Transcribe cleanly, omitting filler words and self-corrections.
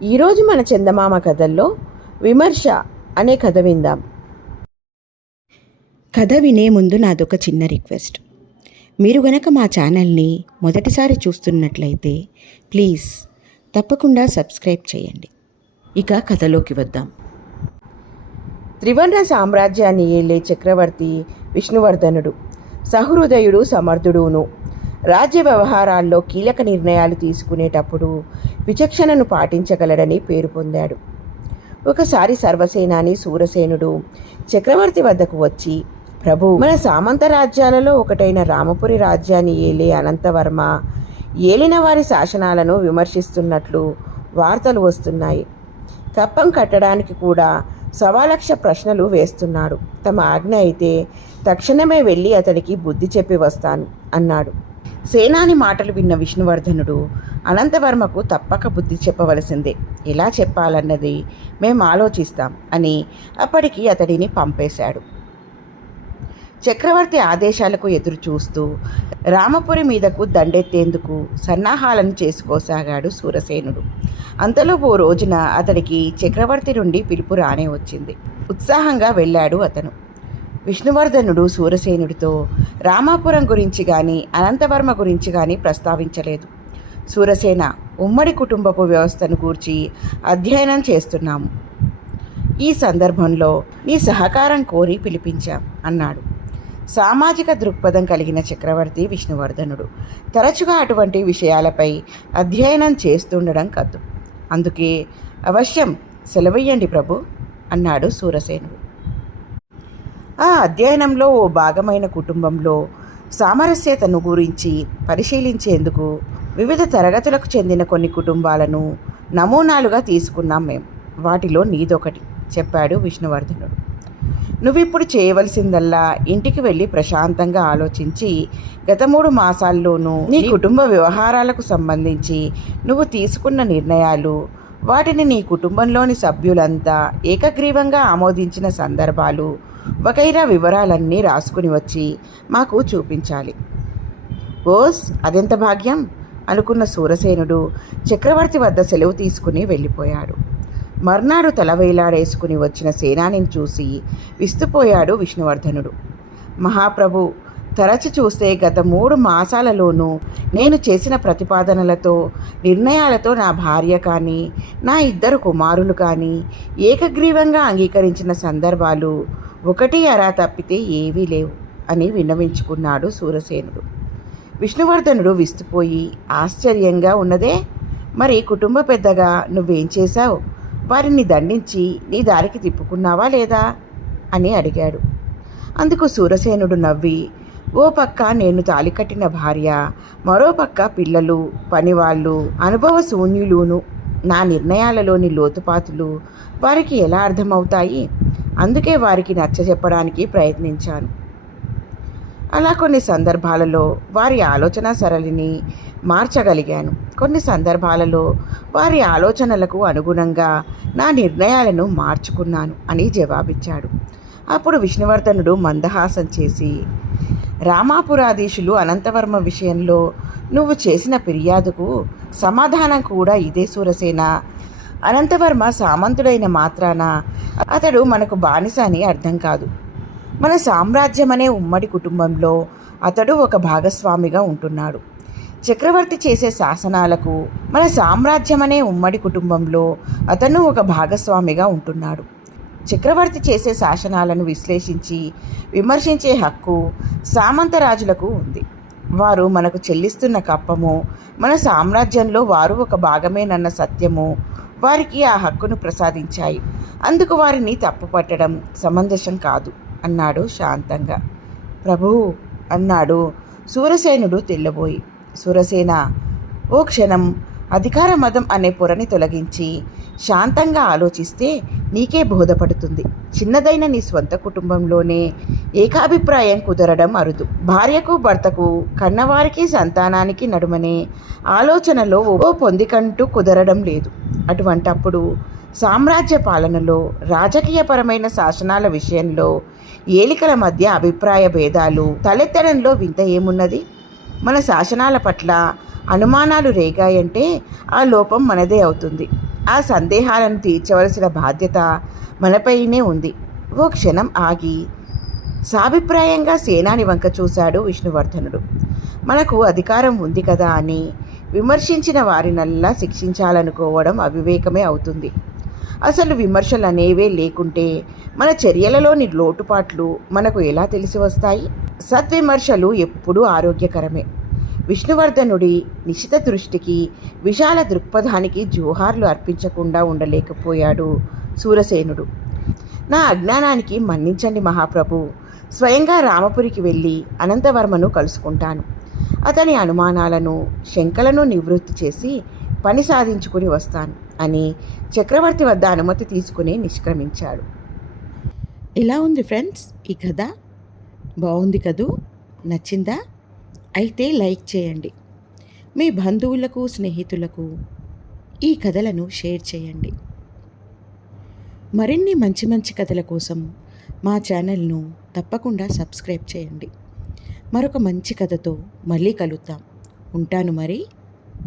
ఈరోజు మన చందమామ కథల్లో విమర్శ అనే కథ విందాం. కథ వినే ముందు నాదొక చిన్న రిక్వెస్ట్. మీరు గనక మా ఛానల్ని మొదటిసారి చూస్తున్నట్లయితే ప్లీజ్ తప్పకుండా సబ్స్క్రైబ్ చేయండి. ఇక కథలోకి వద్దాం. త్రివర్ణ సామ్రాజ్యాన్ని ఏలే చక్రవర్తి విష్ణువర్ధనుడు సహృదయుడు, సమర్థుడును. రాజ్య వ్యవహారాల్లో కీలక నిర్ణయాలు తీసుకునేటప్పుడు విచక్షణను పాటించగలడని పేరు పొందాడు. ఒకసారి సర్వసేనాని సూరసేనుడు చక్రవర్తి వద్దకు వచ్చి, ప్రభు, మన సామంత రాజ్యాలలో ఒకటైన రామపురి రాజ్యాన్ని ఏలే అనంతవర్మ ఏలిన వారి శాసనాలను విమర్శిస్తున్నట్లు వార్తలు వస్తున్నాయి. కప్పం కట్టడానికి కూడా 1,00,000 ప్రశ్నలు వేస్తున్నాడు. తమ ఆజ్ఞ అయితే తక్షణమే వెళ్ళి అతడికి బుద్ధి చెప్పి వస్తాను అన్నాడు. సేనాని మాటలు విన్న విష్ణువర్ధనుడు, అనంతవర్మకు తప్పక బుద్ధి చెప్పవలసిందే, ఎలా చెప్పాలన్నది మేము ఆలోచిస్తాం అని అప్పటికి అతడిని పంపేశాడు. చక్రవర్తి ఆదేశాలకు ఎదురు చూస్తూ రామపురి మీదకు దండెత్తేందుకు సన్నాహాలను చేసుకోసాగాడు సూరసేనుడు. అంతలో ఓ రోజున అతడికి చక్రవర్తి నుండి పిలుపు రానే వచ్చింది. ఉత్సాహంగా వెళ్ళాడు అతను. విష్ణువర్ధనుడు సూరసేనుడితో రామాపురం గురించి కానీ అనంతవర్మ గురించి కానీ ప్రస్తావించలేదు. సూరసేన, ఉమ్మడి కుటుంబపు వ్యవస్థను గూర్చి అధ్యయనం చేస్తున్నాము. ఈ సందర్భంలో నీ సహకారం కోరి పిలిపించాం అన్నాడు. సామాజిక దృక్పథం కలిగిన చక్రవర్తి విష్ణువర్ధనుడు తరచుగా అటువంటి విషయాలపై అధ్యయనం చేస్తుండడం కద్దు. అందుకే అవశ్యం సెలవయ్యండి ప్రభు అన్నాడు సూరసేనుడు. ఆ అధ్యయనంలో ఓ భాగమైన కుటుంబంలో సామరస్యతను గురించి పరిశీలించేందుకు వివిధ తరగతులకు చెందిన కొన్ని కుటుంబాలను నమూనాలుగా తీసుకున్నాం మేము. వాటిలో నీదొకటి చెప్పాడు విష్ణువర్ధనుడు. నువ్విప్పుడు చేయవలసిందల్లా ఇంటికి వెళ్ళి ప్రశాంతంగా ఆలోచించి గత 3 మాసాల్లోనూ నీ కుటుంబ వ్యవహారాలకు సంబంధించి నువ్వు తీసుకున్న నిర్ణయాలు, వాటిని నీ కుటుంబంలోని సభ్యులంతా ఏకగ్రీవంగా ఆమోదించిన సందర్భాలు వగైరా వివరాలన్నీ రాసుకుని వచ్చి మాకు చూపించాలి. ఓస్, అదెంత భాగ్యం అనుకున్న సూరసేనుడు చక్రవర్తి వద్ద సెలవు తీసుకుని వెళ్ళిపోయాడు. మర్నాడు తల వేలాడేసుకుని వచ్చిన సేనానిని చూసి విస్తుపోయాడు విష్ణువర్ధనుడు. మహాప్రభు, తరచి చూస్తే గత 3 మాసాలలోనూ నేను చేసిన ప్రతిపాదనలతో, నిర్ణయాలతో నా భార్య కానీ, నా 2 కుమారులు కానీ ఏకగ్రీవంగా అంగీకరించిన సందర్భాలు 1 అరా తప్పితే ఏవీ లేవు అని విన్నవించుకున్నాడు సూరసేనుడు. విష్ణువర్ధనుడు విస్తుపోయి, ఆశ్చర్యంగా ఉన్నదే, మరి కుటుంబ పెద్దగా నువ్వేం చేశావు? వారిని దండించి నీ దారికి తిప్పుకున్నావా లేదా అని అడిగాడు. అందుకు సూరసేనుడు నవ్వి, ఓ పక్క నేను తాలికట్టిన భార్య, మరో పక్క పిల్లలు, పనివాళ్ళు, అనుభవ శూన్యులును. నా నిర్ణయాలలోని లోతుపాతులు వారికి ఎలా అర్థమవుతాయి? అందుకే వారికి నచ్చజెప్పడానికి ప్రయత్నించాను. అలా కొన్ని సందర్భాలలో వారి ఆలోచన సరళిని మార్చగలిగాను. కొన్ని సందర్భాలలో వారి ఆలోచనలకు అనుగుణంగా నా నిర్ణయాలను మార్చుకున్నాను అని జవాబిచ్చాడు. అప్పుడు విష్ణువర్ధనుడు మందహాసం చేసి, రామాపురాధీశులు అనంతవర్మ విషయంలో నువ్వు చేసిన ఫిర్యాదుకు సమాధానం కూడా ఇదే సూరసేన. అనంతవర్మ సామంతుడైన మాత్రాన అతడు మనకు బానిస అని అర్థం కాదు. మన సామ్రాజ్యం అనే ఉమ్మడి కుటుంబంలో అతడు ఒక భాగస్వామిగా ఉంటున్నాడు. చక్రవర్తి చేసే శాసనాలకు మన సామ్రాజ్యం అనే ఉమ్మడి కుటుంబంలో అతను ఒక భాగస్వామిగా ఉంటున్నాడు. చక్రవర్తి చేసే శాసనాలను విశ్లేషించి విమర్శించే హక్కు సామంతరాజులకు ఉంది. వారు మనకు చెల్లిస్తున్న కప్పము మన సామ్రాజ్యంలో వారు ఒక భాగమేనన్న సత్యము వారికి ఆ హక్కును ప్రసాదించాయి. అందుకు వారిని తప్పుపట్టడం సమంజసం కాదు అన్నాడు శాంతంగా. ప్రభువు అన్నాడు సూరసేనుడు తెల్లబోయి. సూరసేన, ఓ క్షణం అధికార మదం అనే పొరని తొలగించి శాంతంగా ఆలోచిస్తే నీకే బోధపడుతుంది. చిన్నదైన నీ స్వంత కుటుంబంలోనే ఏకాభిప్రాయం కుదరడం అరుదు. భార్యకు, భర్తకు, కన్నవారికి, సంతానానికి నడుమనే ఆలోచనలో ఓ పొందికంటూ కుదరడం లేదు. అటువంటప్పుడు సామ్రాజ్య పాలనలో, రాజకీయపరమైన శాసనాల విషయంలో ఏలికల మధ్య అభిప్రాయ భేదాలు తలెత్తడంలో వింత ఏమున్నది? మన శాసనాల పట్ల అనుమానాలు రేగాయంటే ఆ లోపం మనదే అవుతుంది. ఆ సందేహాలను తీర్చవలసిన బాధ్యత మనపైనే ఉంది. ఓ క్షణం ఆగి సాభిప్రాయంగా సేనాని వంక చూశాడు విష్ణువర్ధనుడు. మనకు అధికారం ఉంది కదా అని విమర్శించిన వారినల్లా శిక్షించాలనుకోవడం అవివేకమే అవుతుంది. అసలు విమర్శలు అనేవే లేకుంటే మన చర్యలలోని లోటుపాట్లు మనకు ఎలా తెలిసి వస్తాయి? సద్విమర్శలు ఎప్పుడూ ఆరోగ్యకరమే. విష్ణువర్ధనుడి నిశిత దృష్టికి, విశాల దృక్పథానికి జోహార్లు అర్పించకుండా ఉండలేకపోయాడు శూరసేనుడు. నా అజ్ఞానానికి మన్నించండి మహాప్రభు. స్వయంగా రామపురికి వెళ్ళి అనంతవర్మను కలుసుకుంటాను. అతని అనుమానాలను, శంకలను నివృత్తి చేసి పని సాధించుకుని వస్తాను అని చక్రవర్తి వద్ద అనుమతి తీసుకుని నిష్క్రమించాడు. ఎలా ఉంది ఫ్రెండ్స్ ఈ కథ? బాగుంది కదూ? నచ్చిందా? అయితే లైక్ చేయండి. మీ బంధువులకు, స్నేహితులకు ఈ కథలను షేర్ చేయండి. మరిన్ని మంచి మంచి కథల కోసం మా ఛానల్ను తప్పకుండా సబ్స్క్రైబ్ చేయండి. మరొక మంచి కథతో మళ్ళీ కలుద్దాం. ఉంటాను మరి.